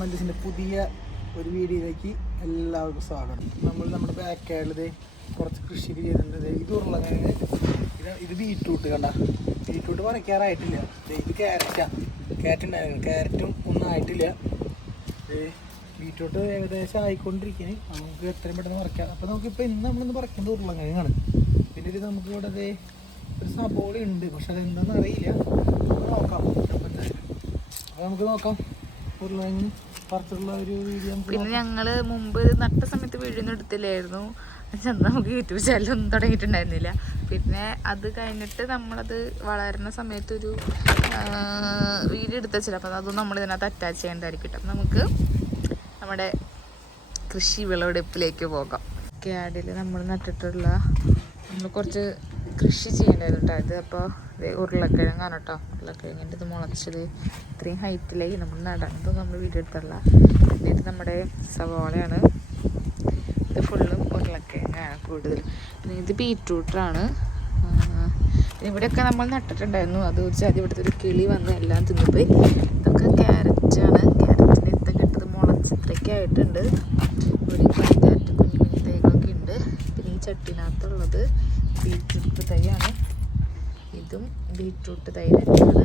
മെൻറ്റസിൻ്റെ പുതിയ ഒരു വീഡിയോയിലേക്ക് എല്ലാവർക്കും സ്വാഗതം. നമ്മൾ നമ്മുടെ ബാക്കിലുള്ളത് കുറച്ച് കൃഷിയൊക്കെ ചെയ്തിട്ടുണ്ട്. ഇത് ഉരുളക്കിഴങ്ങ്, ഇത് ബീറ്റ്റൂട്ട്. കണ്ട, ബീറ്റ്റൂട്ട് പറിക്കാറായിട്ടില്ല. ഇത് ക്യാരറ്റ് ഉണ്ടായിരുന്നു. ക്യാരറ്റും ഒന്നും ആയിട്ടില്ല. ബീറ്റ്റൂട്ട് ഏകദേശം ആയിക്കൊണ്ടിരിക്കുന്നു. നമുക്ക് എത്രയും പെട്ടെന്ന് പറിക്കാം. അപ്പോൾ നമുക്കിപ്പോൾ ഇന്ന് നമ്മളിന്ന് പറിക്കുന്നത് ഉരുളക്കിഴങ്ങാണ്. പിന്നെ ഇത് നമുക്ക് ഇവിടെ ഒരു സബോള ഉണ്ട്, പക്ഷെ അതെന്താണെന്ന് അറിയില്ല. നോക്കാം. അപ്പോൾ നമുക്ക് നോക്കാം ഉരുളക്കിഴങ്ങ് പറിച്ചുള്ള ഒരു വീഡിയോ. പിന്നെ ഞങ്ങൾ മുമ്പ് നട്ട സമയത്ത് വീഡിയോ ഒന്നും എടുത്തില്ലായിരുന്നു. നമുക്ക് യൂട്യൂബ് ചാനലൊന്നും തുടങ്ങിയിട്ടുണ്ടായിരുന്നില്ല. പിന്നെ അത് കഴിഞ്ഞിട്ട് നമ്മളത് വളരുന്ന സമയത്തൊരു വീഡിയോ എടുത്ത് വെച്ചില്ല. അപ്പോൾ അതൊന്നും നമ്മൾ ഇതിനകത്ത് അറ്റാച്ച് ചെയ്യേണ്ടതായിരിക്കും. അപ്പം നമുക്ക് നമ്മുടെ കൃഷി വിളവെടുപ്പിലേക്ക് പോകാം. ക്യാഡിൽ നമ്മൾ നട്ടിട്ടുള്ള നമ്മൾ കുറച്ച് കൃഷി ചെയ്യേണ്ടായിരുന്നു കേട്ടോ. ഇത് അപ്പോൾ ഉരുളക്കിഴങ്ങാണ് കേട്ടോ. ഉരുളക്കിഴങ്ങിൻ്റെ ഇത് മുളച്ചത് ഇത്രയും ഹൈറ്റിലായി നമ്മൾ നടന്നത് നമ്മൾ വീഡിയോ എടുത്തുള്ള. പിന്നെ ഇത് നമ്മുടെ സവാളയാണ്. ഇത് ഫുള്ളും ഉരുളക്കിഴങ്ങാണ് കൂടുതൽ. പിന്നെ ഇത് ബീറ്റ്റൂട്ടാണ്. ഇവിടെയൊക്കെ നമ്മൾ നട്ടിട്ടുണ്ടായിരുന്നു. അത് വെച്ചാൽ ഇവിടുത്തെ ഒരു കിളി വന്ന് എല്ലാം തിന്നുപോയി. ഇതൊക്കെ ക്യാരറ്റാണ്. ക്യാരറ്റിൻ്റെ ഇത്തൊക്കെ ഇട്ടത് മുളച്ചിത്രയ്ക്ക് ആയിട്ടുണ്ട്. ഇവിടെ ക്യാരറ്റ് കുഞ്ഞു കുഞ്ഞു തൈകളൊക്കെ ഉണ്ട്. പിന്നെ ഈ ചട്ടിനകത്തുള്ളത് ബീറ്റ്റൂട്ട് തൈയാണ്. ഇതും ബീറ്റ്റൂട്ട് തൈ തന്നെയാണ്.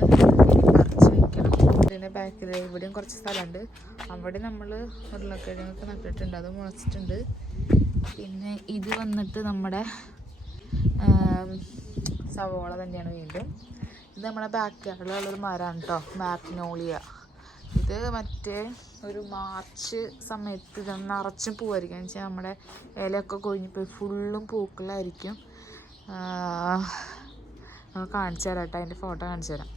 ഇനി പറിച്ച് വയ്ക്കണം. ഇതിൻ്റെ ബാക്കിൽ ഇവിടെയും കുറച്ച് സ്ഥലമുണ്ട്. അവിടെ നമ്മൾ ഉരുളക്കിഴങ്ങൊക്കെ നട്ടിട്ടുണ്ട്. അത് മുളച്ചിട്ടുണ്ട്. പിന്നെ ഇത് വന്നിട്ട് നമ്മുടെ സവോള തന്നെയാണ്. വീണ്ടും ഇത് നമ്മുടെ ബാക്കിലുള്ളൊരു മരമാണ് കേട്ടോ, മാഗ്നോളിയ. ഇത് മറ്റേ ഒരു മാർച്ച് സമയത്ത് ഇത് നിറച്ചും പൂവായിരിക്കും. എന്ന് വെച്ചാൽ നമ്മുടെ ഇലയൊക്കെ കൊഴിഞ്ഞിപ്പോയി ഫുള്ളും പൂക്കളായിരിക്കും. കാണിച്ചു തരാം കേട്ടോ, അതിൻ്റെ ഫോട്ടോ കാണിച്ചു തരാം.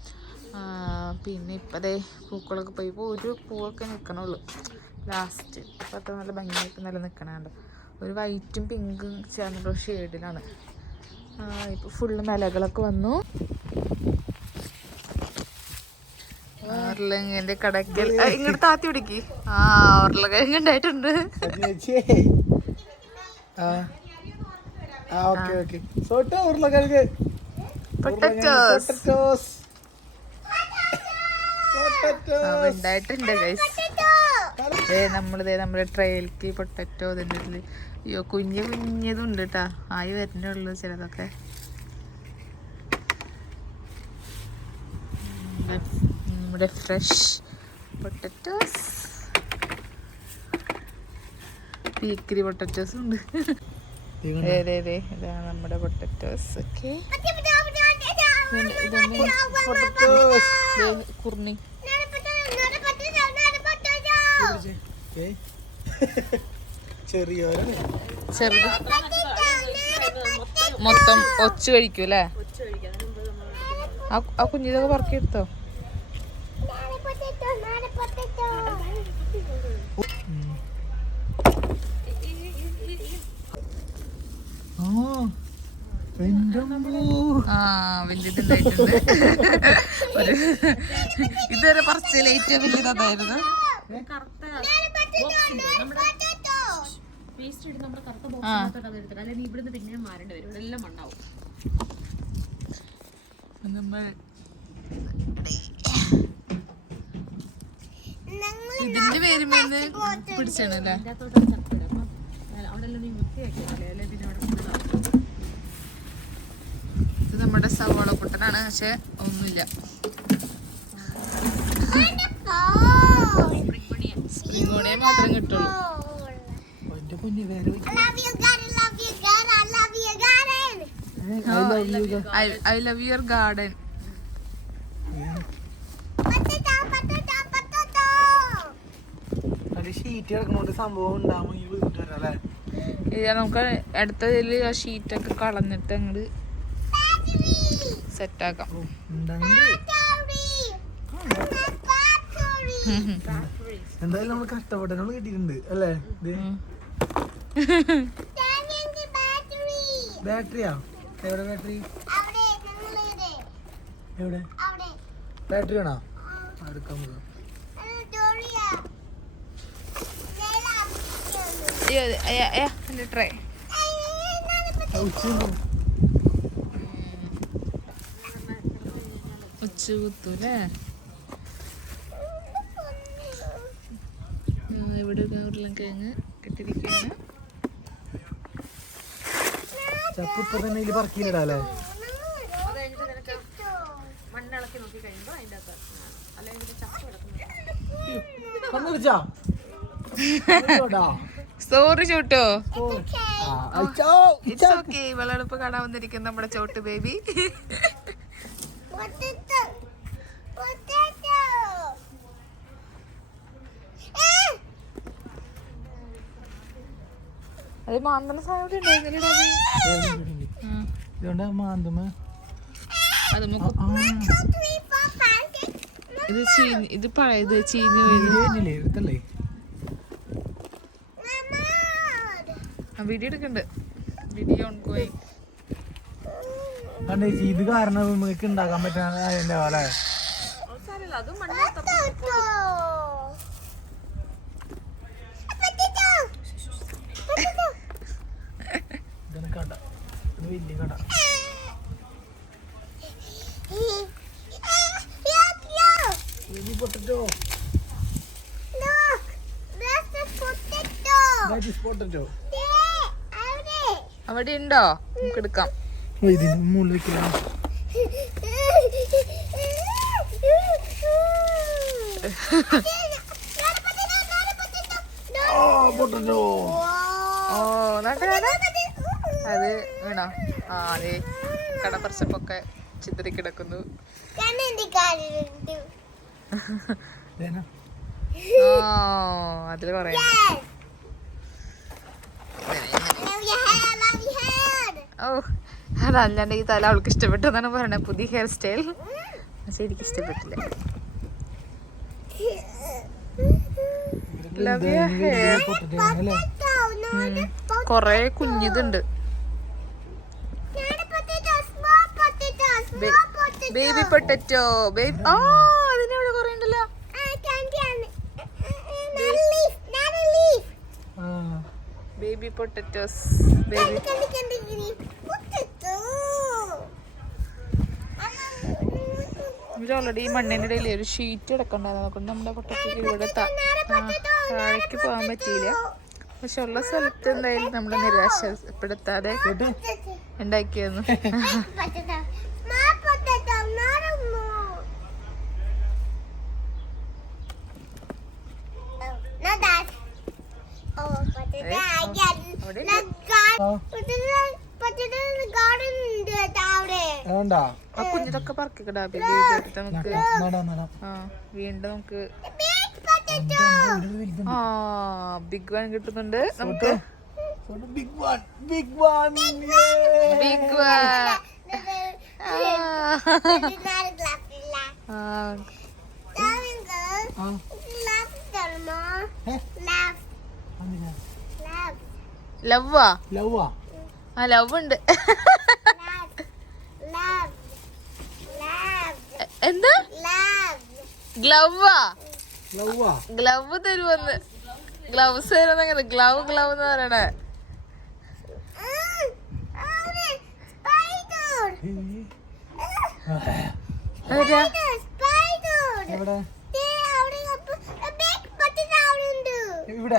പിന്നെ ഇപ്പം അതേ പൂക്കളൊക്കെ പോയി. ഇപ്പോൾ ഒരു പൂവൊക്കെ നിൽക്കണുള്ളൂ ലാസ്റ്റ്. അപ്പോൾ അത്ര നല്ല ഭംഗിയായിട്ട് നല്ല നിൽക്കണുണ്ട്. ഒരു വൈറ്റും പിങ്കും ചേർന്നുള്ള ഷെയ്ഡിലാണ്. ഇപ്പോൾ ഫുള്ള് ഇലകളൊക്കെ വന്നു. ഉരുളക്കിഴങ്ങിൻ്റെ കടക്കൽ ഇങ്ങോട്ട് താത്തി പിടിക്ക്. ഉരുളക്കിഴങ്ങ് ഉണ്ടായിട്ടുണ്ട്. ഉണ്ടായിട്ടുണ്ട് ഗൈസ്. നമ്മളിതേ നമ്മുടെ ട്രെയിലേക്ക് പൊട്ടറ്റോ ഇതിൻ്റെ ഇതിൽ അയ്യോ കുഞ്ഞതും ഉണ്ട് കേട്ടോ. ആയി വരുന്നേ ഉള്ളൂ ചിലതൊക്കെ. നമ്മുടെ ഫ്രഷ് പൊട്ടറ്റോസ്, പീക്കിരി പൊട്ടറ്റോസും ഉണ്ട്. ഇതാണ് നമ്മുടെ പൊട്ടറ്റോസ്. ഓക്കെ, കുർണി ചെറുത് മൊത്തം ഒച്ച കഴിക്കും അല്ലേ? ആ കുഞ്ഞിതൊക്കെ പറക്കിയെടുത്തോ. വലിയതുണ്ടായിട്ടുണ്ട്. ഒരു ഇതുവരെ പറിച്ചതിൽ ഏറ്റവും വലിയത് അതായിരുന്നു. ഇതിന്റെ പേരുമേന്ന് പിടിച്ചാണല്ലേ. ഇത് നമ്മുടെ സവാള കുട്ടനാണ്, പക്ഷെ ഒന്നുമില്ല. സ്പ്രിംഗ് ഓണിയൻ മാത്രം കിട്ടുള്ളൂ. I love your garden. നമുക്ക് അടുത്തതിൽ ആ ഷീറ്റൊക്കെ കളഞ്ഞിട്ട് അങ്ങോട്ട് സെറ്റാക്കാം. എന്തായാലും നമ്മൾ കഷ്ടപ്പെട്ട കിട്ടിയിട്ടുണ്ട് അല്ലേ? ബാറ്ററിയാ? എവിടെ ബാറ്ററി? എവിടെ ബാറ്ററി ആണോ? എടുക്കാൻ പോകും. ട്രൈ ഉച്ച കുത്തൂലേ? ഇവിടെ ഒരു ഉരുളക്കിഴങ്ങ് ഇട്ടിരിക്കുകയാണ്. ചപ്പ് ഇപ്പൊ തന്നെ ഇതിൽ പറക്കിയിടാല്ലേ? മണ്ണിളക്കി നോക്കി കഴിയുമ്പോൾ അതിൻ്റെ അകത്ത് അല്ലെങ്കിൽ ചപ്പ് സോറി ചോട്ടോ. It's okay. വിളവെടുപ്പ് കാണാൻ വന്നിരിക്കുന്ന നമ്മുടെ ചോട്ട് ബേബി. അത് മാന്തണ സാധനം ഉണ്ടായിരുന്നില്ല. ഇതുകൊണ്ട് മാന്തുമ ഇത് പഴയത് ചീഞ്ഞ് വീടില്ലേ ഇതല്ലേ? വീഡിയോ എടുക്കണ്ട്. Video on going. കണ്ടേ ഇത് കാരണം നമുക്ക് ഉണ്ടാക്കാൻ പറ്റാതെ അതിന്റെ പോലെ അതും ഇതാണ് കട. ഇത് വലിയ കട. പൊട്ടറ്റോ. അവിടെ ഉണ്ടോ? നമുക്ക് എടുക്കാം. ഇതിന് മുകളിൽ വെക്കാം. അത് വീണോ? ആ അതെ, കടപ്പറച്ചപ്പൊക്കെ ചിതറി കിടക്കുന്നു. അതില് കൊറേ ഓ അതല്ലാണ്ട് ഈ തല അവൾക്ക് ഇഷ്ടപ്പെട്ടു എന്നാണ് പറയണത്. പുതിയ ഹെയർ സ്റ്റൈൽ. പക്ഷെ എനിക്ക് ഇഷ്ടപ്പെട്ടില്ല. കൊറേ കുഞ്ഞിതുണ്ട്. Baby potato. ബേബി ആ അതിനവിടെ കൊറേ ഉണ്ടല്ലോ. Baby potatoes. ബേബി ഓൾറെഡി മണ്ണിൻ്റെ ഇടയിൽ ഒരു ഷീറ്റ് കിടക്കണ്ടായിരുന്നു. അതുകൊണ്ട് നമ്മുടെ പൊട്ടറ്റോക്ക് ഇവിടെ താഴേക്ക് പോകാൻ പറ്റിയില്ല. പക്ഷെ ഉള്ള സ്ഥലത്ത് എന്തായാലും നമ്മളെ നിരാശപ്പെടുത്താതെ ഉണ്ടാക്കിയെന്നു. കുഞ്ഞിതൊക്കെ പറക്കിക്കടാ. നമുക്ക് വീണ്ടും നമുക്ക് ബിഗ് വൺ കിട്ടുന്നുണ്ട്. നമുക്ക് big one big one big one. ലവ്വാ? ലവ്വാ? ആ ലവ് ഉണ്ട്. എന്താ? ഗ്ലൗവാ? ഗ്ലവ് തരുവന്ന്. ഗ്ലൗസ് തരുവെന്നെങ്ങനെ? ഗ്ലവ് ഗ്ലവ് എന്ന് പറയണേ.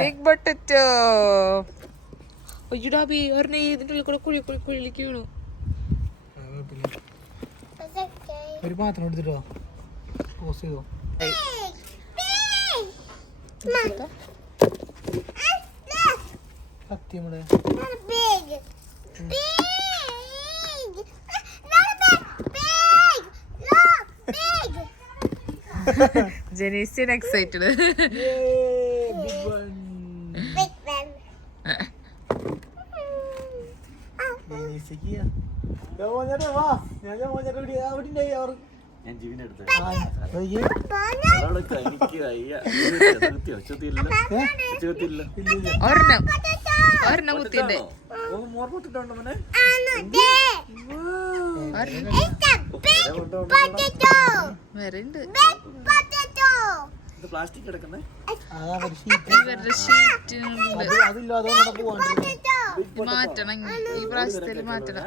Big potato. ഒയ്യുടാബി ഒരെണ്ണ ഇതിന്റെ ഉള്ളിൽ കൂടെ കുഴി കുഴി കുഴിലേക്ക് വീണു. ഒരു പാത്രം എടുത്തിട്ടോ. പോസ് ചെയ്തോ. സത്യമടെ ജനീസിൻ എക്സൈറ്റഡ്. ഞാൻ ജീവനെ എടുത്തു. ഒരെണ്ണം കുത്തിണ്ട്. വരണ്ട് പ്ലാസ്റ്റിക് കിടക്കുന്നേ. മാറ്റണം ഈ പ്രാവശ്യത്തിൽ മാറ്റണം.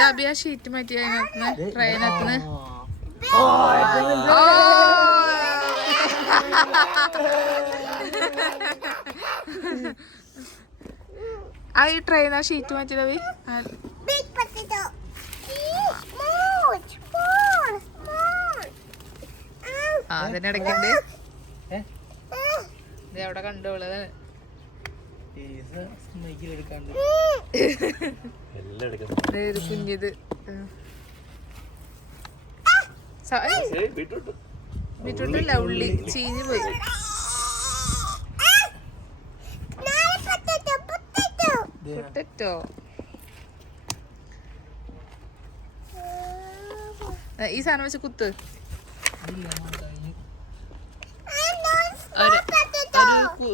ഡാബി ആ ഷീറ്റ് മാറ്റി അതിനകത്ത് ട്രെയിനകത്ത് ആ ഈ ട്രെയിനാ ഷീറ്റ് മാറ്റിയത് Big potato. Small. ആ അതിനിടയ്ക്കുണ്ട് ഏ? ഇത് അവിടെ കണ്ടോളത് പീസ് മൈക്കിലെടുക്കാണ്ട് എല്ലാം എടുക്കുന്നു ഒരു കുഞ്ഞിത് ബീട്രൂട്ട് ബീറ്റ്റൂട്ടല്ല ഉള്ളി ചീഞ്ഞു പോയി. പൊട്ടറ്റോ ഈ സാധനം വെച്ച് കുത്ത്.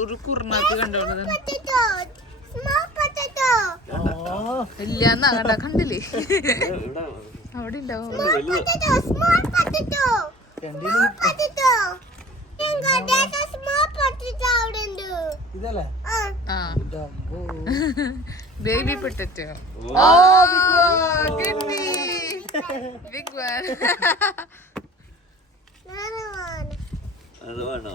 ഒരു കുറുമാത്തി കണ്ടോളത് ഇല്ലാന്നാ കണ്ട കണ്ടില്ലേ അവിടെ ഉണ്ടാവും. ഇതല്ലേ ആ ബേബി പൊട്ടറ്റോ. കിട്ടി ബിഗ് വൺ. അത് വേണോ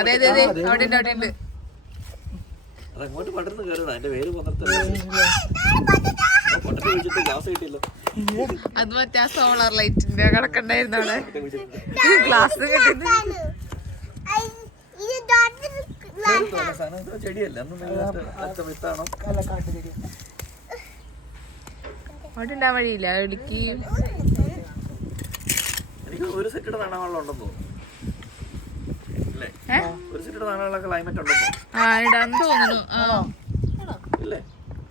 അതെ അതെ അതെ അവിടെ ഉണ്ട് അവിടെ ഉണ്ട്. അതങ്ങോട്ട് പടർന്ന് കയറണം അതിന്റെ പേര് പൊന്നത്തല്ലേ പൊട്ടത്തെ വെച്ചിട്ട് ഗ്ലാസ് കിട്ടിയല്ലോ അത് മറ്റേ ആ സോളാർ ലൈറ്റിന്റെ കിടക്കണ്ടായിരുന്നു അവിടെ ഗ്ലാസ് കിട്ടിയത്. ചെടിയല്ല അത്ര വിത്താണോ അല്ല കാട്ടുചെടി അവിടെ ഉണ്ടാൻ വഴിയില്ല ഇടുക്കി. എനിക്ക് ഒരു സെറ്റ് നാണയങ്ങളുണ്ടെന്ന് തോന്നുന്നു അല്ലേ? ഒരു സെറ്റ് നാണയമുള്ള ക്ലൈമറ്റ് ഉണ്ടെന്നോ ആ ഇടാന്ന് തോന്നുന്നു. ആ ഇല്ലേ?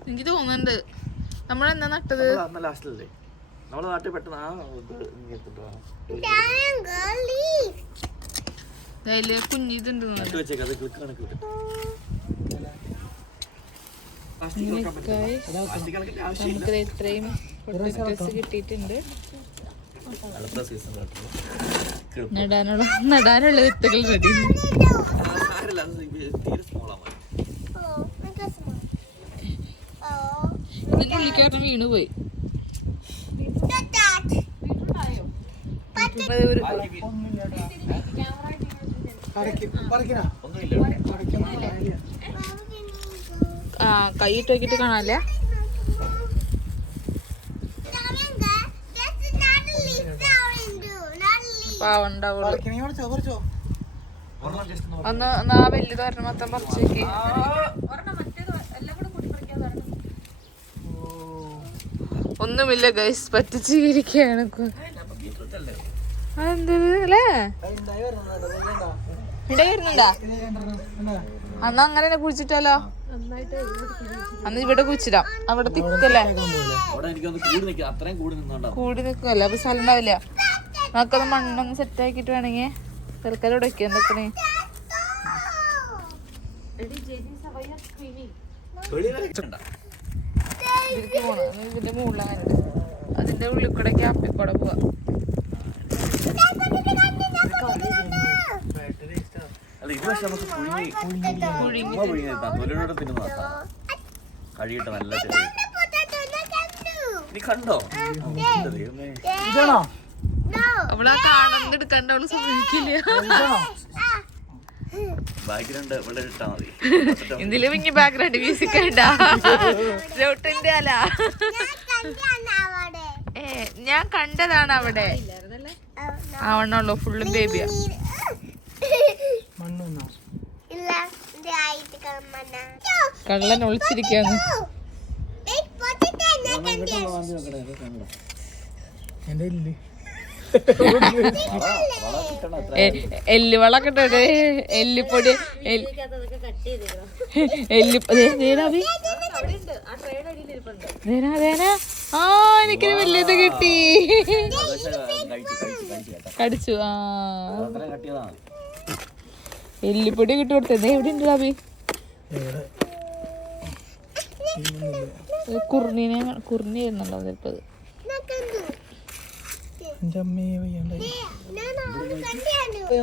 എനിക്ക് തോന്നുന്നുണ്ട്. നമ്മളെന്താ നട്ടത്? അന്ന് ലാസ്റ്റിലല്ലേ നമ്മളെ നാട്ടിൽ പെട്ടെന്ന് ആ അതില് കുഞ്ഞിതുണ്ട് നട്ട് വെച്ചേക്ക് അത് ക്ലിക്ക് കണക്ക് നമുക്ക് ഇത്രയും പൊട്ടറ്റോസ് കിട്ടിയിട്ടുണ്ട്. അടുത്ത സീസൺ നടാനുള്ള വിത്തുകൾ റെഡി. തീരെ സ്മോളാണ് നെല്ലിക്കാരൻ വീണ് പോയി. ആ കൈ ഇട്ട് നോക്കിട്ട് കാണാല്ല. പാവുണ്ടാവുള്ളൂ. ഒന്ന് ആ വലുത് ഒരെണ്ണം മൊത്തം പറിച്ചു നോക്കി. ഒന്നുമില്ല ഗൈസ് പറ്റിച്ചിരിക്കുകയാണ്. അതെന്തത് അല്ലേ ഇവിടെ വരുന്നുണ്ടാ? അന്ന് അങ്ങനെ തന്നെ കുഴിച്ചിട്ടാലോ? അന്ന് ഇവിടെ കുഴിച്ചിടാം. അവിടെ തിക്കല്ലേ കൂടി നിക്കല്ലേ അപ്പൊ സ്ഥലം ഉണ്ടാവില്ല. നമുക്കത് മണ്ണൊന്ന് സെറ്റ് ആക്കിട്ട് വേണമെങ്കിൽ തൽക്കാലം ഇവിടെ വെക്കാം. എന്തൊക്കെ ഇതിലേക്ക് പോണം. ഇതിന്റെ മുകളിൽ അങ്ങനെ അതിന്റെ ഉള്ളിൽ കൂടെ ക്യാപ്പിൽ കൂടെ പോവാ. അല്ല ഇത് പക്ഷെ നമുക്ക് തൊലിനോട് തിന്നുന്ന കഴിയിട്ട് നല്ല ചെറിയ നീ കണ്ടോ അവളാ കാണാണ്ടെടുക്കാണ്ട് അവള് സമ്മതിക്കില്ല. ബാക്ക്ഗ്രൗണ്ട് ഇവിടെ ഇട്ടാ മതി. എന്തിലും ഇനി ബാക്ക്ഗ്രൗണ്ട് മ്യൂസിക് ഉണ്ടാ ലോട്ടിന്റെ അല്ല. ഞാൻ കണ്ടതാണ് അവിടെ. ആവണല്ലോ ഫുള്ളും ബേബിയാ. കള്ളൻ ഒളിച്ചിരിക്കാന്ന്. എല്ല് വളൊക്കെ ഇട്ടേ എല്ലിപ്പൊടി ആ എനിക്കൊരു വലിയത് കിട്ടി. കടിച്ചു. ആ എല്ലിപ്പൊടി കിട്ടി കൊടുത്തേ. എവിടെ ഉണ്ട് അബി? കുർണി വരുന്നുണ്ടാവും ചിലപ്പോ.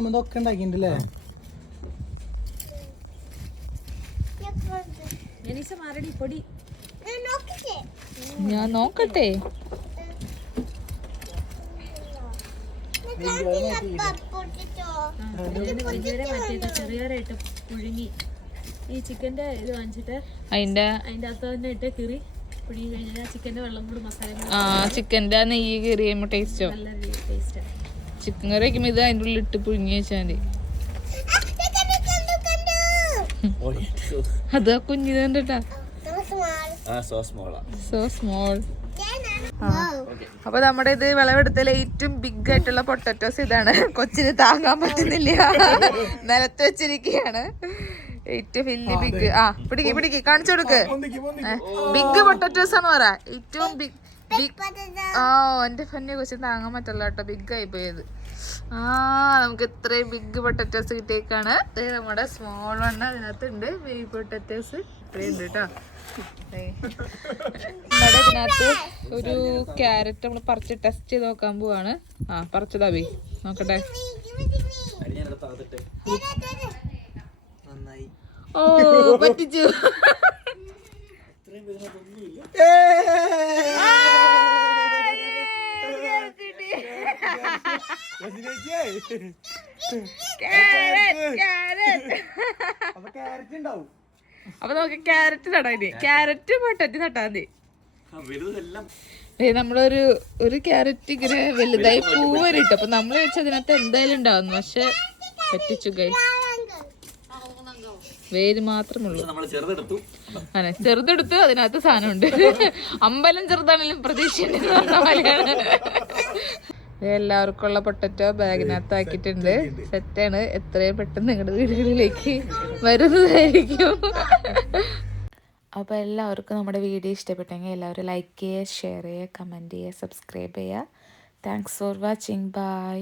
ഇതൊക്കെ ഉണ്ടാക്കിണ്ടല്ലേ? ഞാൻ നോക്കട്ടെ. വലിയൊരു ചെറിയൊരായിട്ട് പുഴുങ്ങി ഈ ചിക്കൻ്റെ ഇത് വാങ്ങിച്ചിട്ട് അതിന്റെ അകത്ത് തന്നെ ഇട്ട് കീറി പുഴുങ്ങി കഴിഞ്ഞാൽ ആ ചിക്കൻ്റെ വെള്ളം കൂടി മസാല ആ ചിക്കൻ്റെ ആ നെയ്യ് കയറി കഴിയുമ്പോൾ ടേസ്റ്റോ. നല്ല ടേസ്റ്റാണ്. ചിക്കൻ കറി വയ്ക്കുമ്പോൾ ഇത് അതിൻ്റെ ഉള്ളിൽ ഇട്ട് പുഴുങ്ങി വെച്ചാൽ മതി. അത് കുഞ്ഞിത് കണ്ടിട്ടാ. So small. അപ്പൊ നമ്മുടെ ഇത് വിളവെടുത്തതിൽ ഏറ്റവും ബിഗ് ആയിട്ടുള്ള പൊട്ടറ്റോസ് ഇതാണ്. കൊച്ചിന് താങ്ങാൻ പറ്റുന്നില്ല, നിലത്ത് വെച്ചിരിക്കുകയാണ്. ഏറ്റവും വലിയ ബിഗ്. ആ പിടിക്ക് കാണിച്ചു കൊടുക്ക്. ബിഗ് പൊട്ടറ്റോസ് ആണ് പറ. ഏറ്റവും ബിഗ്. എന്റെ ഫന്നെ കൊച്ചിന് താങ്ങാൻ പറ്റില്ല കേട്ടോ, ബിഗ് ആയി പോയത്. നമുക്ക് ഇത്രയും ബിഗ് പൊട്ടറ്റോസ് കിട്ടിയേക്കാണ്. നമ്മുടെ സ്മോൾ വണ്ണ അതിനകത്തുണ്ട്. ബേബി പൊട്ടറ്റോസ് ഇത്രയും ഉണ്ട് കേട്ടോ. നമ്മുടെ ഇതിനകത്ത് ഒരു ക്യാരറ്റ് നമ്മൾ പറിച്ച് ടെസ്റ്റ് ചെയ്ത് നോക്കാൻ പോവാണ്. പറിച്ചതാ ബി നോക്കട്ടെ. നന്നായി. ഓ പറ്റിച്ചു. അപ്പൊ നമുക്ക് ക്യാരറ്റ് നടാൻ. ക്യാരറ്റ് പൊട്ടറ്റ് നട്ടാ മതി. നമ്മളൊരു ക്യാരറ്റ് ഇങ്ങനെ വലുതായി പൂവരെ ഇട്ടു. അപ്പൊ നമ്മള് വെച്ചതിനകത്ത് എന്തായാലും ഉണ്ടാവുന്നു. പക്ഷെ പറ്റിച്ചു ഗൈസ്. വേര് മാത്രമേ ഉള്ളൂ. അതെ ചെറുതെടുത്ത് അതിനകത്ത് സാധനമുണ്ട്. അമ്പലം ചെറുതാണെങ്കിലും പ്രതീക്ഷ എല്ലാവർക്കും ഉള്ള പൊട്ടറ്റോ ബാഗിനകത്ത് ആക്കിയിട്ടുണ്ട്. സെറ്റാണ്. എത്രയും പെട്ടെന്ന് നിങ്ങളുടെ വീടുകളിലേക്ക് വരുന്നതായിരിക്കും. അപ്പോൾ എല്ലാവർക്കും നമ്മുടെ വീഡിയോ ഇഷ്ടപ്പെട്ടെങ്കിൽ എല്ലാവരും ലൈക്ക് ചെയ്യുക, ഷെയർ ചെയ്യുക, കമൻറ്റ് ചെയ്യുക, സബ്സ്ക്രൈബ് ചെയ്യുക. Thanks for watching. ബൈ.